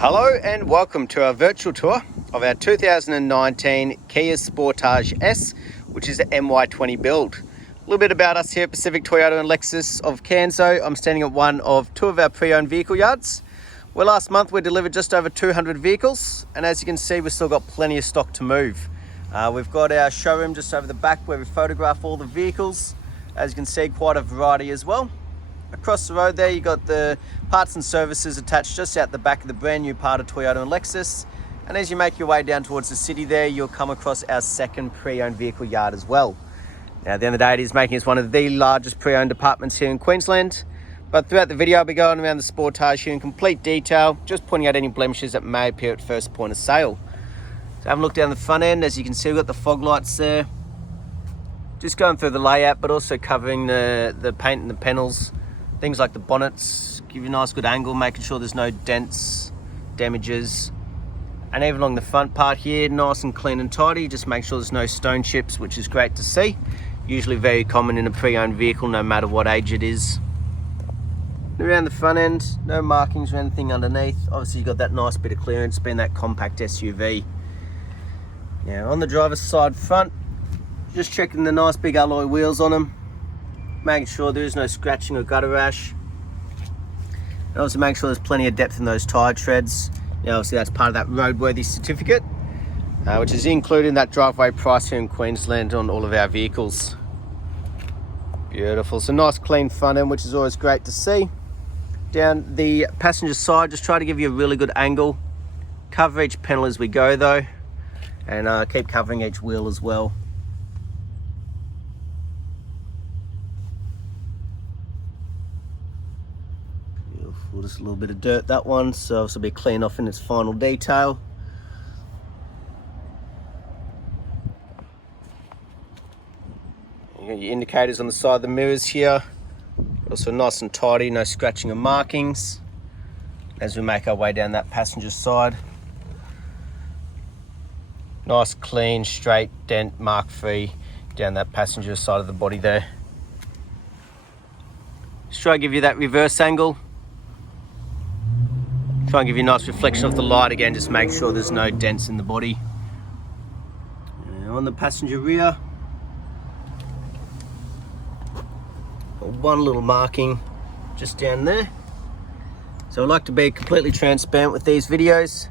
Hello and welcome to our virtual tour of our 2019 Kia Sportage S, which is the MY20 build. A little bit about us here at Pacific Toyota and Lexus of Canso. I'm standing at one of two of our pre-owned vehicle yards. Well, last month we delivered just over 200 vehicles, and as you can see, we've still got plenty of stock to move. We've got our showroom just over the back where we photograph all the vehicles. As you can see, quite a variety as well. Across the road there, you got the parts and services attached just out the back of the brand new part of Toyota and Lexus. And as you make your way down towards the city there, you'll come across our second pre-owned vehicle yard as well. Now, at the end of the day, it is making us one of the largest pre-owned departments here in Queensland. But throughout the video, I'll be going around the Sportage here in complete detail, just pointing out any blemishes that may appear at first point of sale. So have a look down the front end. As you can see, we've got the fog lights there. Just going through the layout, but also covering the paint and the panels. Things like the bonnets, give you a nice good angle, making sure there's no dents, damages. And even along the front part here, nice and clean and tidy, just make sure there's no stone chips, which is great to see. Usually very common in a pre-owned vehicle, no matter what age it is. And around the front end, no markings or anything underneath. Obviously you've got that nice bit of clearance, being that compact SUV. Now on the driver's side front, just checking the nice big alloy wheels on them. Making sure there is no scratching or gutter rash. And also make sure there's plenty of depth in those tyre treads. Now obviously that's part of that roadworthy certificate, which is included in that driveway price here in Queensland on all of our vehicles. Beautiful, so nice clean front end, which is always great to see. Down the passenger side, just try to give you a really good angle. Cover each panel as we go though, and keep covering each wheel as well. Just a little bit of dirt, that one, so this will be clean off in its final detail. You got your indicators on the side of the mirrors here, also nice and tidy, no scratching or markings as we make our way down that passenger side. Nice clean straight dent mark free down that passenger side of the body there. Just try to give you that reverse angle. Try and give you a nice reflection of the light again, just make sure there's no dents in the body. And on the passenger rear, one little marking just down there. So I like to be completely transparent with these videos.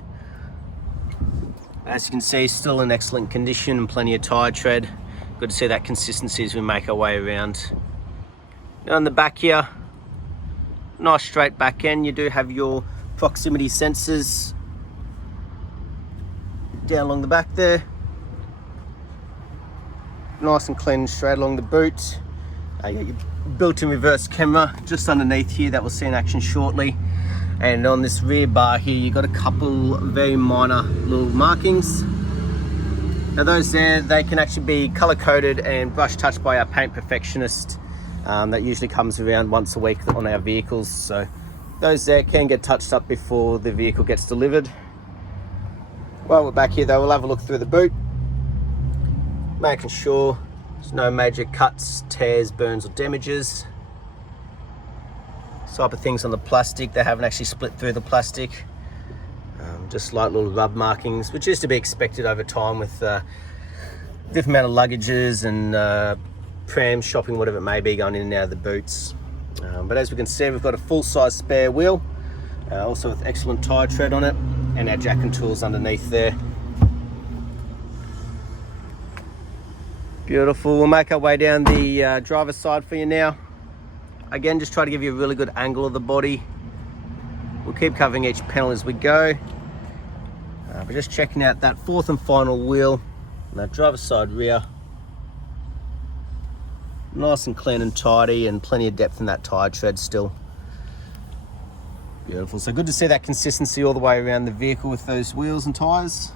As you can see, still in excellent condition and plenty of tyre tread. Good to see that consistency as we make our way around. Now on the back here, nice straight back end. You do have your proximity sensors down along the back there. Nice and clean and straight along the boot. You got your built-in reverse camera just underneath here that we'll see in action shortly. And on this rear bar here, you've got a couple very minor little markings. Now those there, they can actually be color-coded and brush touched by our paint perfectionist. That usually comes around once a week on our vehicles. So those there can get touched up before the vehicle gets delivered. While we're back here though, we'll have a look through the boot, making sure there's no major cuts, tears, burns or damages. This type of things on the plastic, they haven't actually split through the plastic. Just slight little rub markings, which is to be expected over time with different amount of luggages and prams, shopping, whatever it may be, going in and out of the boots. But as we can see, we've got a full-size spare wheel, also with excellent tyre tread on it, and our jack and tools underneath there. Beautiful. We'll make our way down the driver's side for you now. Again, just try to give you a really good angle of the body. We'll keep covering each panel as we go. But just checking out that fourth and final wheel, and that driver's side rear. Nice and clean and tidy, and plenty of depth in that tyre tread still. Beautiful. So good to see that consistency all the way around the vehicle with those wheels and tyres.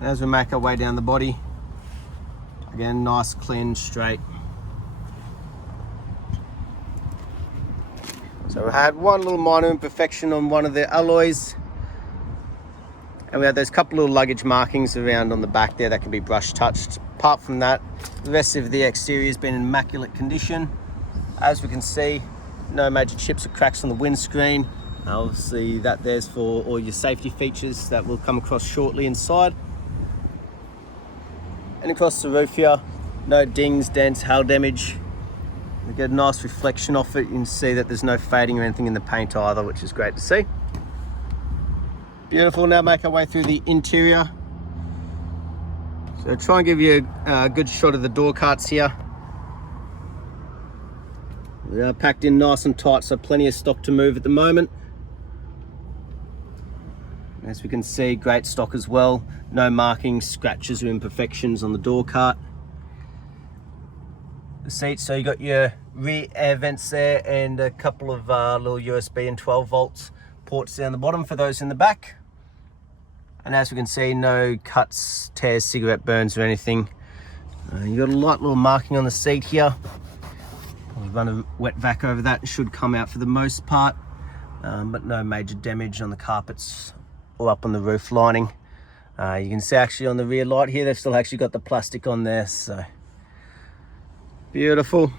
As we make our way down the body, again, nice, clean, straight. So we had one little minor imperfection on one of the alloys. And we had those couple little luggage markings around on the back there that can be brush touched. Apart from that, the rest of the exterior has been in immaculate condition. As we can see, no major chips or cracks on the windscreen. Obviously that there's for all your safety features that will come across shortly inside. And across the roof here, no dings, dents, hail damage. We get a nice reflection off it. You can see that there's no fading or anything in the paint either, which is great to see. Beautiful. Now make our way through the interior. So try and give you a good shot of the door carts here. They are packed in nice and tight, so plenty of stock to move at the moment. As we can see, great stock as well. No markings, scratches or imperfections on the door cart. The seats, so you got your rear air vents there and a couple of little USB and 12 volts ports down the bottom for those in the back. And as we can see, no cuts, tears, cigarette burns or anything. You got a light little marking on the seat here. I'll run a wet vac over that. It should come out for the most part, but no major damage on the carpets or up on the roof lining. You can see actually on the rear light here, they've still actually got the plastic on there, so beautiful.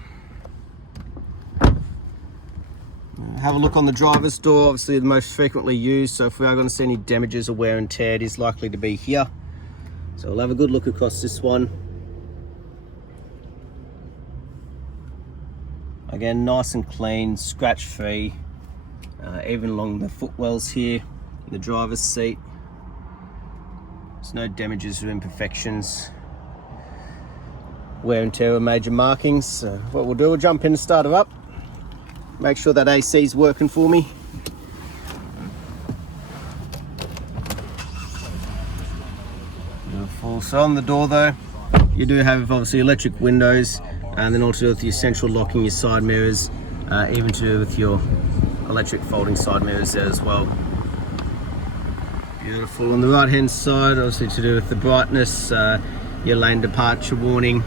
Have a look on the driver's door, obviously the most frequently used, so if we are going to see any damages or wear and tear, it is likely to be here. So we'll have a good look across this one. Again, nice and clean, scratch free, even along the footwells here in the driver's seat. There's no damages or imperfections, wear and tear or major markings. So what we'll do, we'll jump in and start her up. Make sure that AC is working for me. Beautiful. So on the door though, you do have obviously electric windows, and then also with your central locking, your side mirrors, even to do with your electric folding side mirrors there as well. Beautiful. On the right hand side, obviously to do with the brightness, your lane departure warning.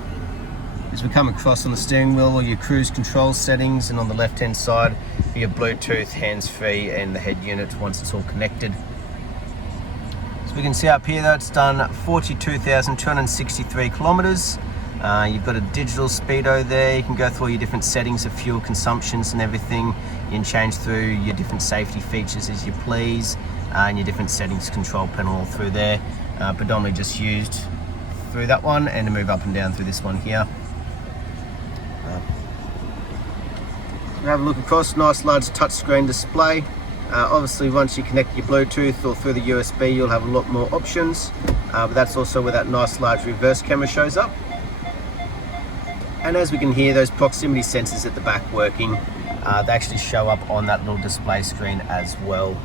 As we come across on the steering wheel, or your cruise control settings, and on the left hand side your Bluetooth, hands-free and the head unit once it's all connected. So we can see up here that it's done 42,263 kilometers. You've got a digital speedo there. You can go through all your different settings of fuel consumptions and everything. You can change through your different safety features as you please, and your different settings control panel all through there. Predominantly just used through that one, and to move up and down through this one here. Have a look across, nice large touchscreen display. Obviously once you connect your Bluetooth or through the USB, you'll have a lot more options, but that's also where that nice large reverse camera shows up. And as we can hear, those proximity sensors at the back working, they actually show up on that little display screen as well.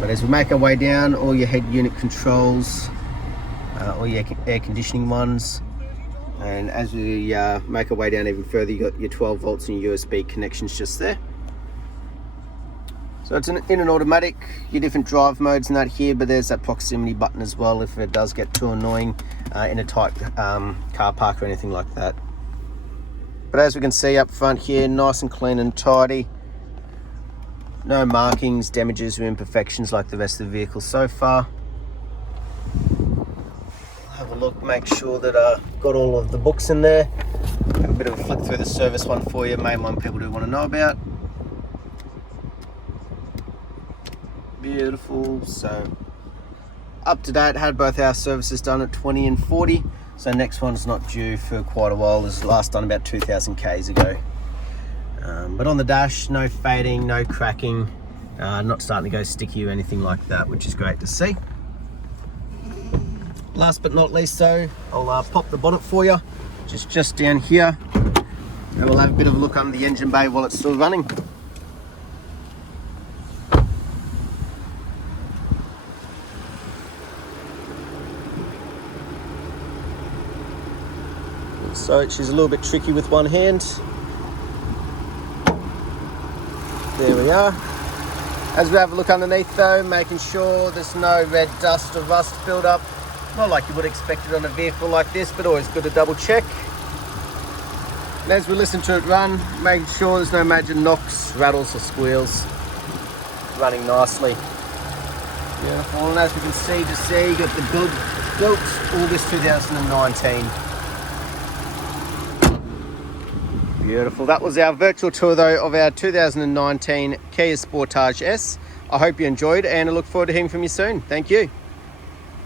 But as we make our way down, all your head unit controls, all your air conditioning ones, and as we make our way down even further, you got your 12 volts and your USB connections just there. So it's in an automatic, your different drive modes and that here, but there's that proximity button as well if it does get too annoying in a tight car park or anything like that. But as we can see up front here, nice and clean and tidy. No markings, damages or imperfections like the rest of the vehicle so far. Have a look, make sure that got all of the books in there. Have a bit of a flick through the service one for you, main one people do want to know about. Beautiful. So up to date, had both our services done at 20 and 40, so next one's not due for quite a while. This was last done about 2,000 k's ago. But on the dash, no fading, no cracking, not starting to go sticky or anything like that, which is great to see. Last but not least though, I'll pop the bonnet for you, just down here, and we'll have a bit of a look under the engine bay while it's still running. So she's a little bit tricky with one hand. There we are. As we have a look underneath though, making sure there's no red dust or rust build up. Not like you would expect it on a vehicle like this, but always good to double check. And as we listen to it run, making sure there's no major knocks, rattles or squeals. Running nicely. Beautiful. And as we can see, you got the built August 2019. Beautiful. That was our virtual tour though of our 2019 Kia Sportage S. I hope you enjoyed and I look forward to hearing from you soon. Thank you.